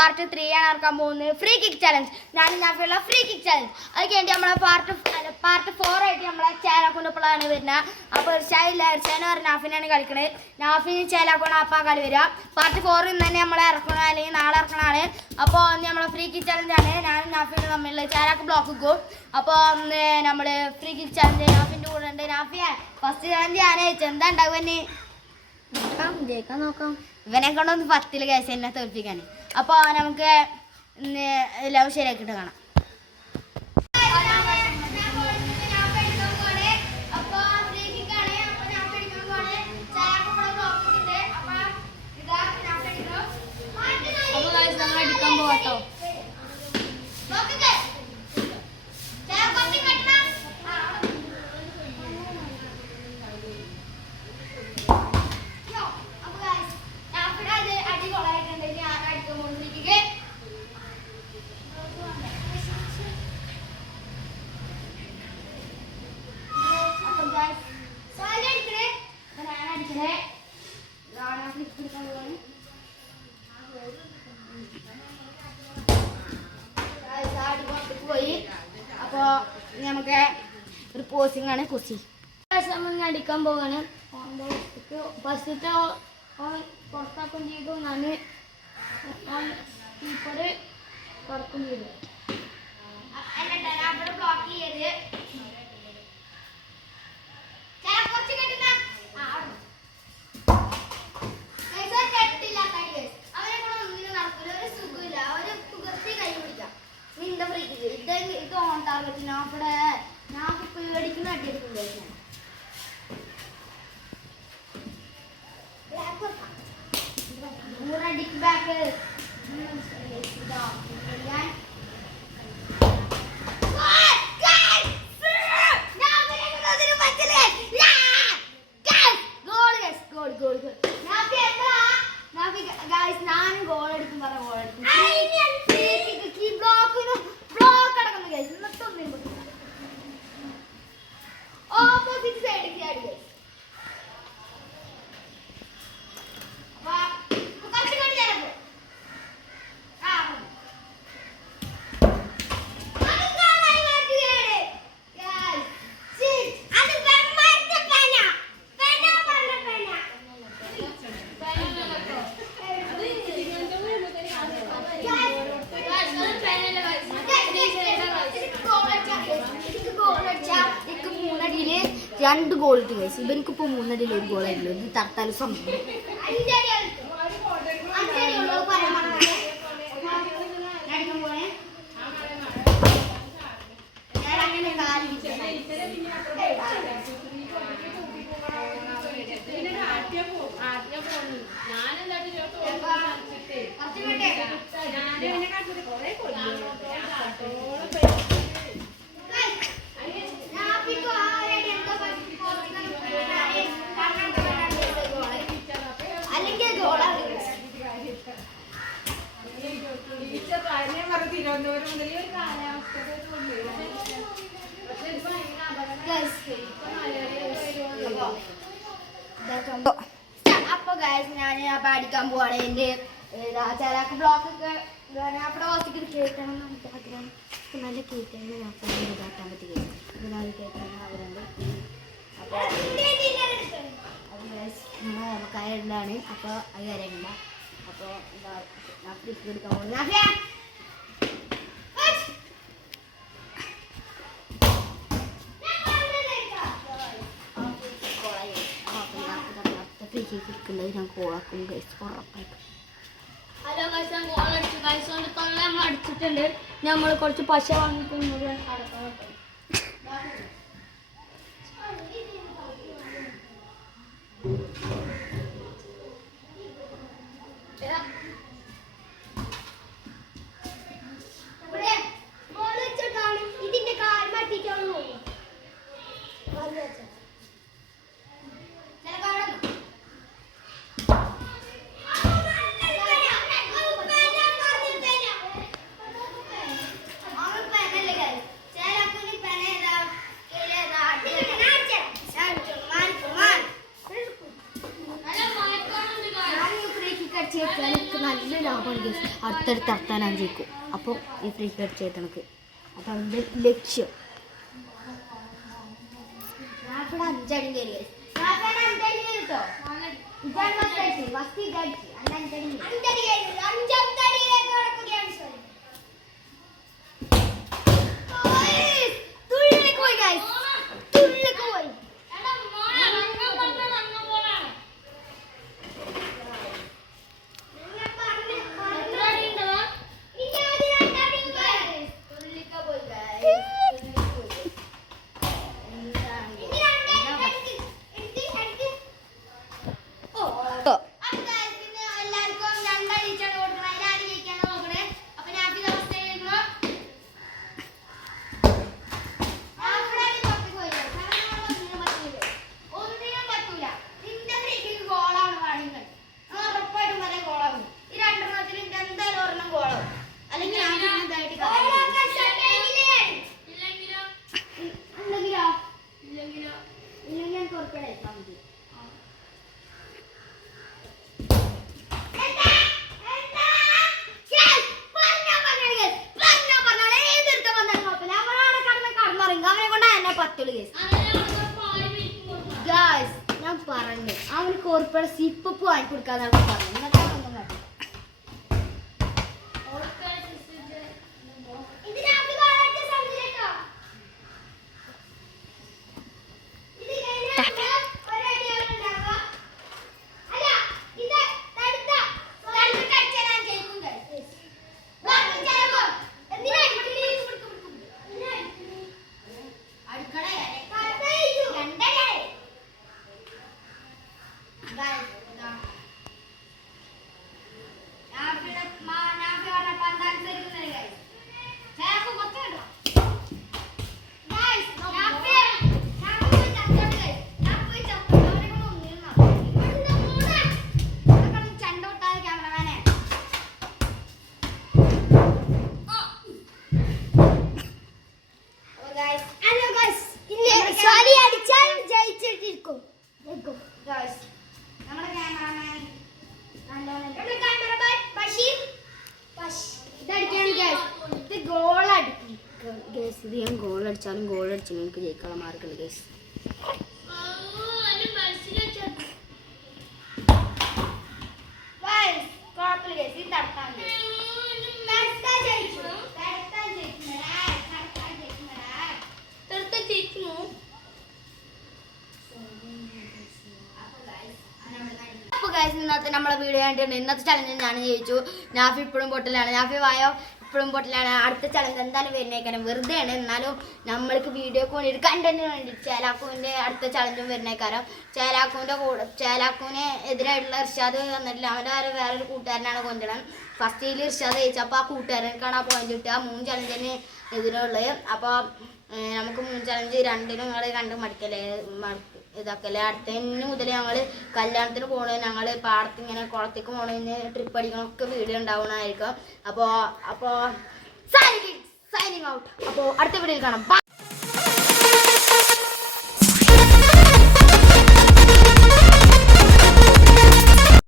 Part 3 ആണ് ഇറക്കാൻ പോകുന്നത്. Free kick challenge. നാഫിയുള്ള ഫ്രീ കിക്ക് ചലഞ്ച്. അത് കഴിഞ്ഞിട്ട് നമ്മളെ പാർട്ട് 4 ആയിട്ട് നമ്മളെ ചേലാക്കൊണ്ടപ്പോഴാണ് വരുന്നത്. അപ്പോൾ ഇർഷാന്ന് പറഞ്ഞ നാഫിനാണ് കളിക്കണത്. നാഫിന് ചേലാക്കൊണ്ട് അപ്പം കളി വരിക. പാർട്ട് 4 ഇന്ന് തന്നെ നമ്മളെ ഇറക്കണം, അല്ലെങ്കിൽ നാളെ ഇറക്കണമാണ്. അപ്പോൾ നമ്മളെ ഫ്രീ കിക്ക് ചലഞ്ചാണ്. ഞാനും നാഫിനും തമ്മിലുള്ള ചേലാക്ക് ബ്ലോക്ക് വെക്കും. അപ്പോൾ നമ്മൾ ഫ്രീ കിക്ക് ചലഞ്ച് നാഫിൻ്റെ കൂടെ ഉണ്ട്. നാഫിയ ഫസ്റ്റ് ചലഞ്ച് ഞാൻ അയച്ചു. എന്താ ഉണ്ടാവുക? ജയിക്കാൻ നോക്കാം. ഇവനെ കൊണ്ടൊന്ന് 10 കേസ് എന്നെ തോൽപ്പിക്കാൻ. അപ്പോൾ നമുക്ക് ലവ് ശരിയാക്കിയിട്ട് കാണാം. നമ്മൾ അടിക്കാൻ പോകട്ടോ. പോയി. അപ്പോൾ നമുക്ക് ഒരു പോസിംഗ് ആണ്. കുസി അടിക്കാൻ പോവാണ്. ഫസ്റ്റത്തെ പുറത്താക്കും ചെയ്തു. ഞാൻ കീപ്പറ് പുറത്തും ചെയ്തു. അവിടെ ബ്ലോക്ക് ചെയ്ത് ഇത് ഓൺ ടാർഗറ്റ്. ഞാൻ പേടിക്കുന്ന അടിയെടുക്കും. അടിക്ക് ബാക്ക് ഞാനും ഗോൾ അടിക്കും പറഞ്ഞ ഗോൾ അടിക്കും. ഓപ്പോസിറ്റ് സൈഡിലേക്ക് ആടി. രണ്ട് ഗോൾ ഇട്ട് കഴിച്ചു. ഇവനിക്കിപ്പോൾ 3 അടിയിൽ 1 ഗോളായിരുന്നു. ഇത് തട്ടാലും സംഭവം. അപ്പൊ ഗൈസ് ഞാൻ അടിക്കാൻ പോവാണ്. എൻ്റെ ചിലക്ക് ബ്ലോക്കൊക്കെ അവിടെ ഹോസ്പിറ്റലിൽ കേൾക്കണം എന്ന് ആഗ്രഹം. നല്ല കേട്ടാണ് ഇതാക്കാൻ പറ്റി. കേൾക്കണം അവരുണ്ട്. അപ്പോൾ അത് ഗൈസ് നമ്മൾ ഓമക്കാരുണ്ടാണ്. അപ്പോൾ അത് കാര്യമില്ല. അപ്പോൾ എന്താ ഞാൻ ഫ്രിഡ്ജ് എടുക്കാൻ പോകുന്നത്. ഞാൻ കോളാക്കും ഗൈസ് ഉറപ്പായിട്ടും. ഹലോ ഗൈസ്, ഞാൻ ഗോൾ അടിച്ചു ഗൈസ്. നമ്മൾ അടിച്ചിട്ടുണ്ട്. നമ്മൾ കുറച്ച് പശ വാങ്ങിയിട്ട് അടക്കണം. ഇതിന്റെ കാൽ മാറ്റിയിട്ടുള്ളൂ. അടുത്തടുത്ത് അർത്താൻ ഞാൻ ജയിക്കും. അപ്പോൾ ഈ ഫ്രീ കിക്ക് അടിച്ച് കണക്ക് അതാണ് എൻ്റെ ലക്ഷ്യം. ഞാൻ 5 അടി കയറി കേട്ടോ. ഞാൻ പറഞ്ഞു അവന് കോർപ്പറ സിപ്പ് വാങ്ങിക്കൊടുക്കാന്നാണ് പറഞ്ഞത്. ഇത് ഞാൻ ഗോൾ അടിച്ചാലും ഗോൾ അടിച്ചാലും എനിക്ക് ജയിക്കാനുള്ള മാർക്കുണ്ട് ഗൈസ്. ഇന്നത്തെ നമ്മളെ വീഡിയോ കണ്ടിട്ടുണ്ട്. ഇന്നത്തെ ചലഞ്ച് ഞാൻ ജയിച്ചു. നാഫി ഇപ്പോഴും പൊട്ടലാണ്. നാഫി വായോ ഇപ്പോഴും പൊട്ടലാണ്. അടുത്ത ചലഞ്ച് എന്തായാലും വരുന്നേക്കാരം വെറുതെയാണ്. എന്നാലും നമ്മൾക്ക് വീഡിയോക്ക് വേണ്ടിയിട്ട് കണ്ടന്റിന് വേണ്ടി ചേലാക്കൂവിൻ്റെ അടുത്ത ചലഞ്ചും വരുന്നേക്കാരം. ചേലാക്കൂവിന് എതിരായിട്ടുള്ള ഇർഷാദ് വന്നിട്ടില്ല. അവൻ്റെ വേറൊരു കൂട്ടുകാരനാണ് കൊണ്ടുവരണം. ഫസ്റ്റിൽ ഇർഷാദ് ജയിച്ചപ്പോൾ ആ കൂട്ടുകാരനക്കാണ് ആ പോയിന്റ് കിട്ടുക. 3 ചലഞ്ചിന് എതിരുള്ളത്. അപ്പോൾ നമുക്ക് 3 ചലഞ്ച് 2നും ഞങ്ങൾ കണ്ട് മടിക്കല്ലേ ഇതാക്കല്ലേ. അടുത്തതിന് മുതൽ ഞങ്ങൾ കല്യാണത്തിന് പോകണ ഞങ്ങൾ പാടത്ത് ഇങ്ങനെ കുളത്തേക്ക് പോകണതിന് ട്രിപ്പ് അടിക്കണമൊക്കെ വീഡിയോ ഉണ്ടാവണമായിരിക്കും. അപ്പോൾ സൈനിങ് ഔട്ട്. അപ്പോൾ അടുത്ത വീഡിയോയിൽ കാണാം.